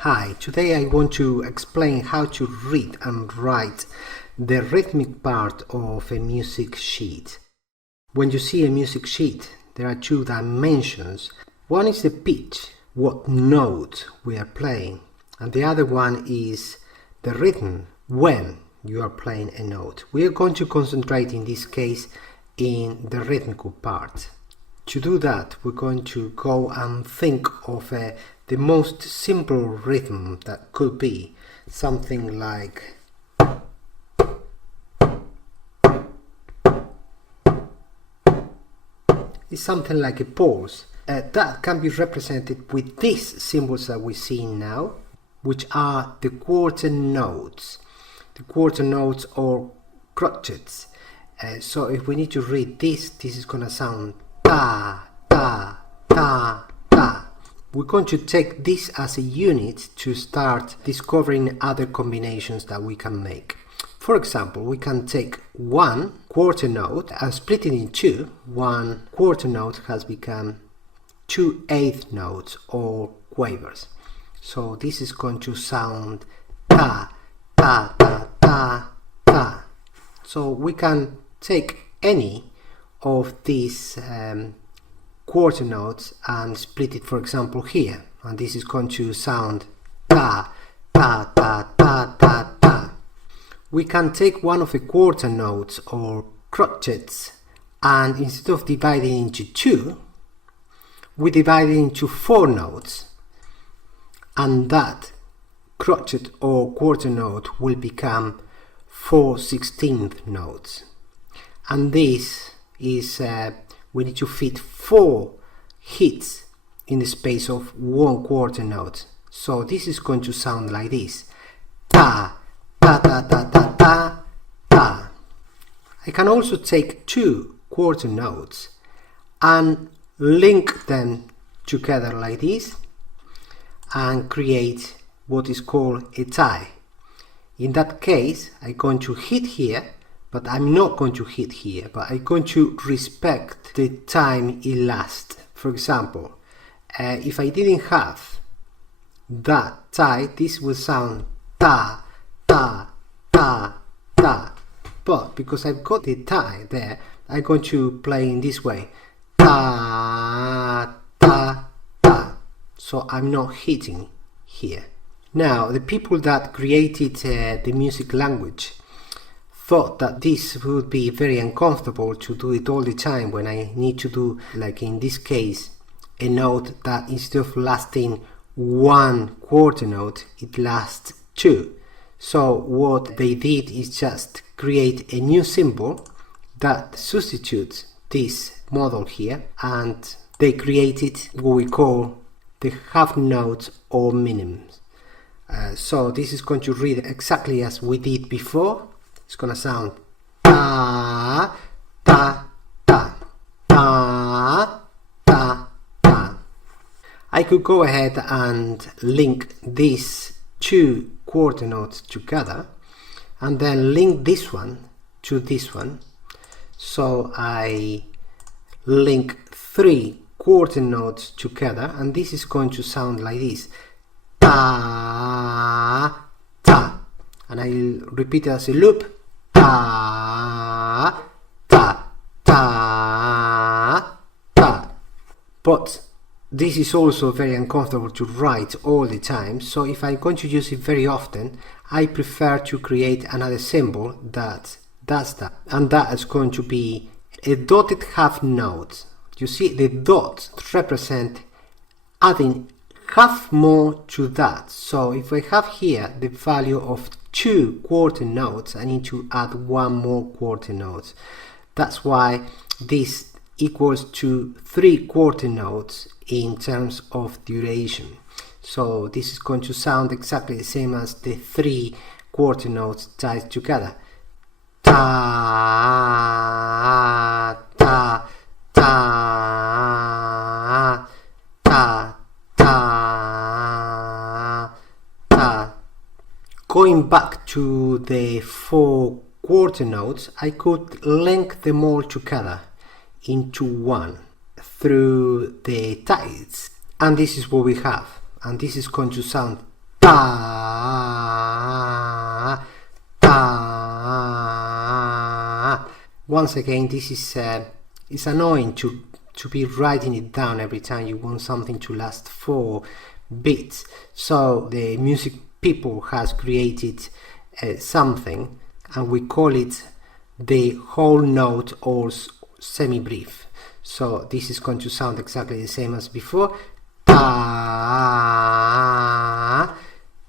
Hi, today I want to explain how to read and write the rhythmic part of a music sheet. When you see a music sheet, there are two dimensions. One is the pitch, what note we are playing, and the other one is the rhythm, when you are playing a note. We are going to concentrate in this case in the rhythmical part. To do that, we're going to go and think of the most simple rhythm that could be something like it's something like a pulse. That can be represented with these symbols that we see now, which are the quarter notes. The quarter notes or crotchets. So if we need to read this is gonna sound ta, ta, ta, ta. We're going to take this as a unit to start discovering other combinations that we can make. For example, we can take one quarter note and split it in two. One quarter note has become 2/8 notes or quavers. So this is going to sound ta, ta, ta, ta, ta. So we can take any of these quarter notes and split it, for example, here, and this is going to sound ta, ta, ta, ta, ta, ta. We can take one of the quarter notes or crotchets and instead of dividing into two, we divide it into 4 notes, and that crotchet or quarter note will become 4 16th notes. And this is we need to fit 4 hits in the space of 1 quarter note. So this is going to sound like this: ta, ta, ta, ta, ta, ta, ta. I can also take 2 quarter notes and link them together like this and create what is called a tie. In that case, I'm going to hit here, but I'm not going to hit here, but I'm going to respect the time it lasts. For example, if I didn't have that tie, this would sound ta, ta, ta, ta. But because I've got the tie there, I'm going to play in this way: ta, ta, ta. So I'm not hitting here. Now, the people that created the music language thought that this would be very uncomfortable to do it all the time when I need to do, like in this case, a note that instead of lasting 1 quarter note, it lasts 2. So what they did is just create a new symbol that substitutes this model here, and they created what we call the half notes or minimums. So this is going to read exactly as we did before. It's gonna sound ta, ta, ta, ta, ta, ta. I could go ahead and link these 2 quarter notes together and then link this one to this one. So I link 3 quarter notes together, and this is going to sound like this: ta, ta. And I'll repeat it as a loop: ta, ta, ta, ta. But this is also very uncomfortable to write all the time, so if I'm going to use it very often, I prefer to create another symbol that does that, and that is going to be a dotted half note. You see, the dots represent adding half more to that. So if I have here the value of 2 quarter notes, I need to add 1 more quarter note. That's why this equals to 3 quarter notes in terms of duration. So this is going to sound exactly the same as the 3 quarter notes tied together: ta, ta, ta, ta, ta, ta. Going back to the 4 quarter notes, I could link them all together into one. through the tides, and this is what we have, and this is going to sound ta ta. Once again, this is it's annoying to be writing it down every time you want something to last 4 beats. So the music people has created something, and we call it the whole note or semi-brief. So this is going to sound exactly the same as before. Ta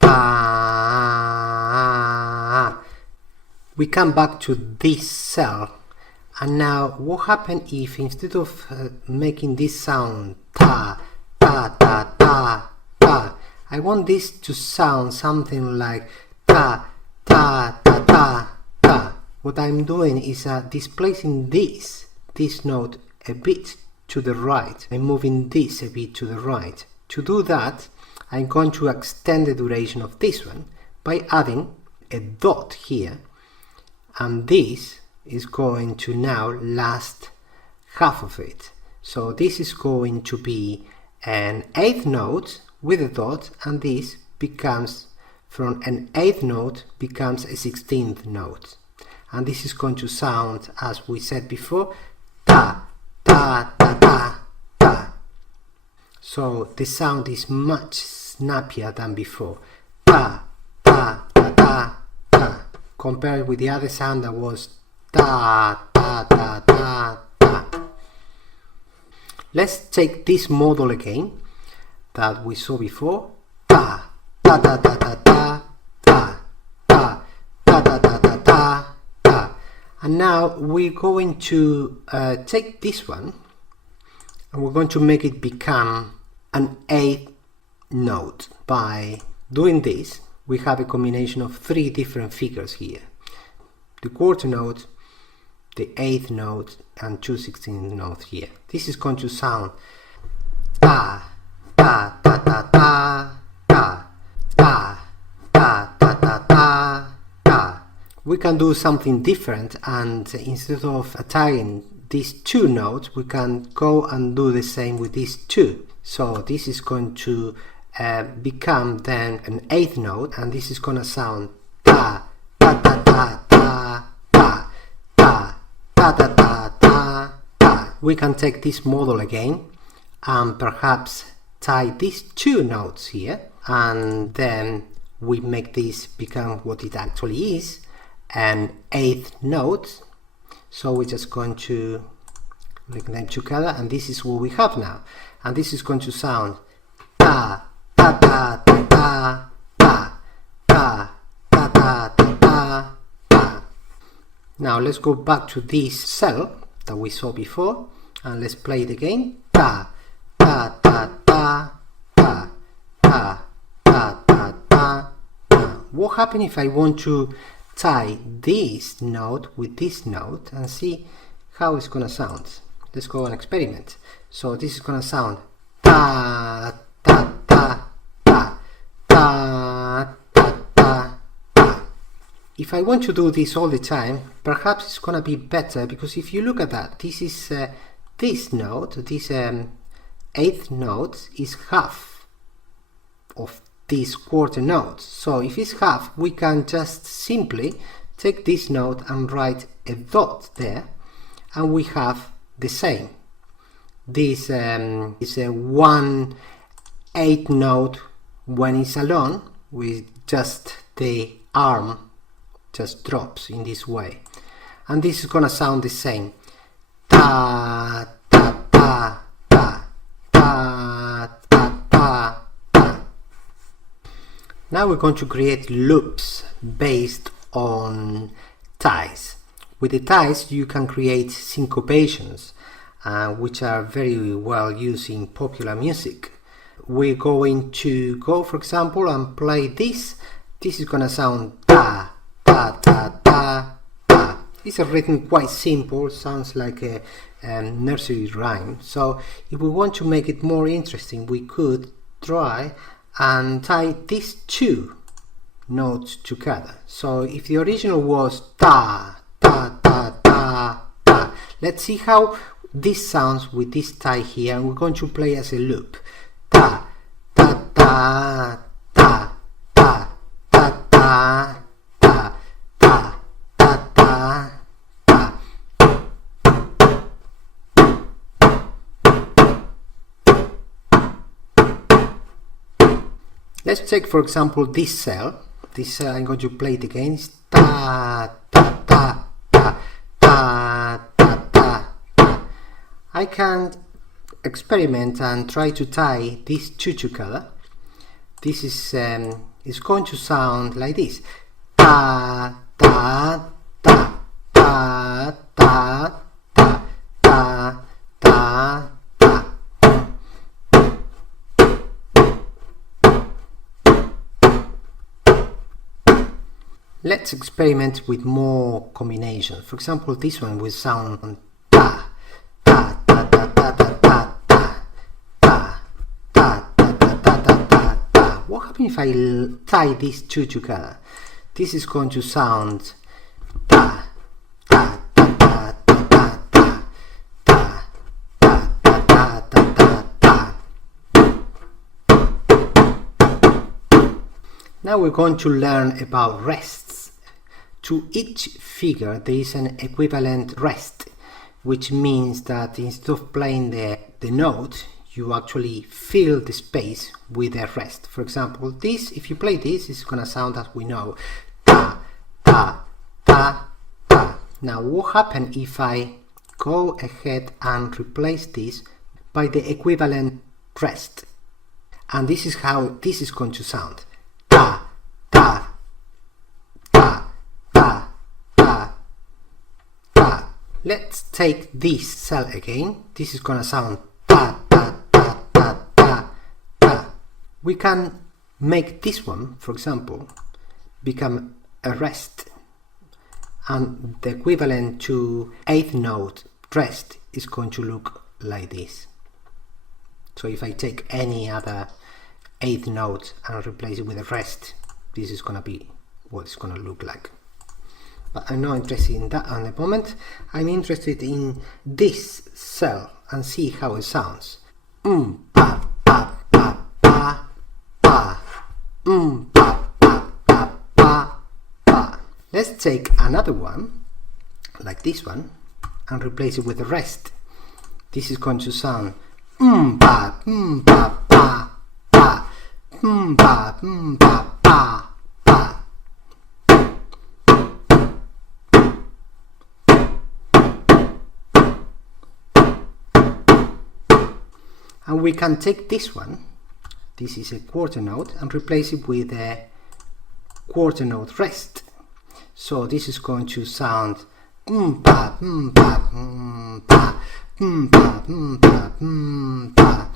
ta. We come back to this cell, and now what happens if instead of making this sound ta ta ta ta ta, I want this to sound something like ta ta ta ta ta. What I'm doing is displacing this note a bit to the right and moving this a bit to the right. To do that, I'm going to extend the duration of this one by adding a dot here, and this is going to now last half of it. So this is going to be an 8th note with a dot, and this becomes, from an 8th note becomes a 16th note, and this is going to sound, as we said before, ta ta ta ta ta. So the sound is much snappier than before. Ta ta ta ta ta, compared with the other sound that was ta ta ta ta ta. Let's take this model again that we saw before. Ta ta ta ta ta ta ta ta ta ta ta ta ta ta. And now we're going to take this one and we're going to make it become an 8th note. By doing this, we have a combination of 3 different figures here: the quarter note, the 8th note, and 2 16th notes here. This is going to sound ta ta ta ta ta ta ta ta ta ta ta ta. We can do something different, and instead of attacking these 2 notes, we can go and do the same with these 2. So this is going to become then an 8th note, and this is going to sound ta ta ta ta ta ta ta ta ta ta ta ta. We can take this model again and perhaps tie these 2 notes here, and then we make this become what it actually is, an 8th note. So we're just going to link them together, and this is what we have now, and this is going to sound ta ta ta ta ta ta ta ta ta ta ta. Now let's go back to this cell that we saw before, and let's play it again. Ta ta ta ta ta ta ta ta ta ta. What happens if I want to tie this note with this note and see how it's gonna sound? Let's go and experiment. So this is gonna sound ta ta ta ta ta ta ta ta. If I want to do this all the time, perhaps it's gonna be better, because if you look at that, this is this note, this 8th note is half of this quarter note. So if it's half, we can just simply take this note and write a dot there, and we have the same. This is a 1/8 note when it's alone, with just the arm just drops in this way, and this is gonna sound the same. Ta ta ta ta ta ta ta ta. Now we're going to create loops based on ties. With the ties you can create syncopations, which are very well used in popular music. We're going to go, for example, and play this. This is gonna sound ta ta ta ta ta. It's a rhythm quite simple, sounds like a nursery rhyme. So if we want to make it more interesting, we could try and tie these 2 notes together. So if the original was ta ta ta ta ta, let's see how these sounds with this tie here, and we're going to play as a loop. Ta, ta, ta, ta, ta, ta, ta, ta, ta, ta, ta, ta. Let's take, for example, this cell. This cell, I'm going to play it again. It's ta, ta, ta, ta, ta, ta, ta, ta. I can experiment and try to tie this tutu color. This is going to sound like this. Ta, ta, ta, ta, ta, ta, ta, ta, ta. Let's experiment with more combinations. For example, this one will sound ta, ta, ta, ta, ta, ta, ta, ta, ta, ta, ta, ta, ta, ta, ta. What happens if I tie these two together? This is going to sound ta, ta, ta, ta, ta, ta, ta, ta, ta, ta, ta, ta, ta. Now we're going to learn about rests. To each figure there is an equivalent rest, which means that instead of playing the note, you actually fill the space with a rest. For example, this, if you play this, it's gonna sound as we know, ta, ta, ta, ta. Now what happens if I go ahead and replace this by the equivalent rest? And this is how this is going to sound. Ta, ta, ta, ta, ta, ta. Let's take this cell again. This is gonna sound ta, ta, ta, ta, ta, ta. We can make this one, for example, become a rest, and the equivalent to 8th note rest is going to look like this. So if I take any other 8th note and replace it with a rest, this is gonna be what it's gonna look like. But I'm not interested in that at the moment. I'm interested in this cell and see how it sounds. Pa, pa, pa, pa, pa. Pa, pa, pa, pa, pa. Let's take another one, like this one, and replace it with a rest. This is going to sound pa, pa, pa, pa, pa, pa, pa, pa. And we can take this one, this is a quarter note, and replace it with a quarter note rest. So this is going to sound pa, pa, pa, pa, pa, pa, pa.